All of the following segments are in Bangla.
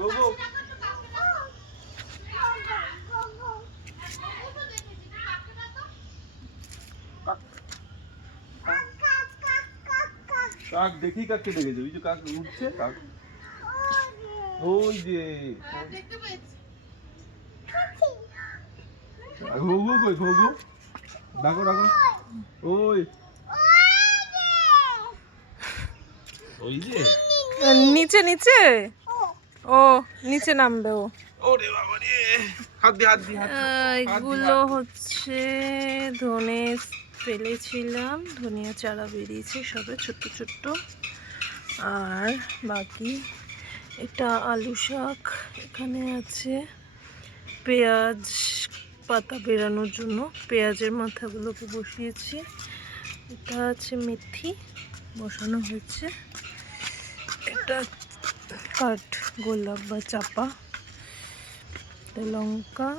গো গো। কাক দেখি, কাককে দেখেছে, ওই যে কাক উঠছে, কাক ওই যে ঘুঘু কই, ঘুঘু ডাকো ডাকো, ওই ওই যে নিচে নিচে, ও নিচে নামবে ও। ওরে বাবা রে, হাত দি হাত দি হাত দি, এগুলো হচ্ছে ধনে ফেলেছিলাম, ধনিয়া চারা বেরিয়েছে সবে ছোট্ট ছোট্ট। আর বাকি এটা আলু শাক, এখানে আছে পেঁয়াজ পাতা বেরানোর জন্য পেঁয়াজের মাথাগুলোকে বসিয়েছি। এটা আছে মেথি বসানো হয়েছে, এটা কাঠ গোলাপ বা চাপা, এটা লঙ্কা,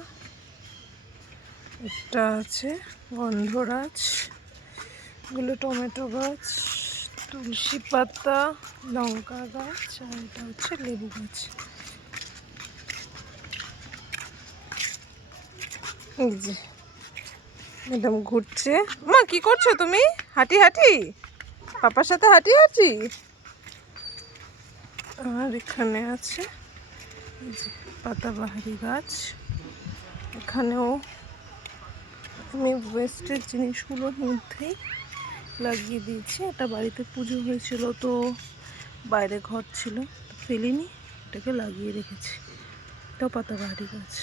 এটা আছে গন্ধরাজ, এগুলো টমেটো গাছ, তুলসী পাতা, লঙ্কা গাছ, আর এটা হচ্ছে লেবু গাছ। এই যে ম্যাডাম ঘুরছে। মা কি করছো তুমি? হাঁটি হাঁটি, পাপার সাথে হাঁটি হাঁটি। আর এখানে আছে এই যে পাতাবাহারি গাছ, এখানেও আমি ওয়েস্টের জিনিসগুলোর মধ্যেই লাগিয়ে দিয়েছি। এটা বাড়িতে পুজো হয়েছিল তো বাইরে ঘর ছিল, ফেলিনি, এটাকে লাগিয়ে রেখেছি। এটাও পাতাবাহারি গাছ।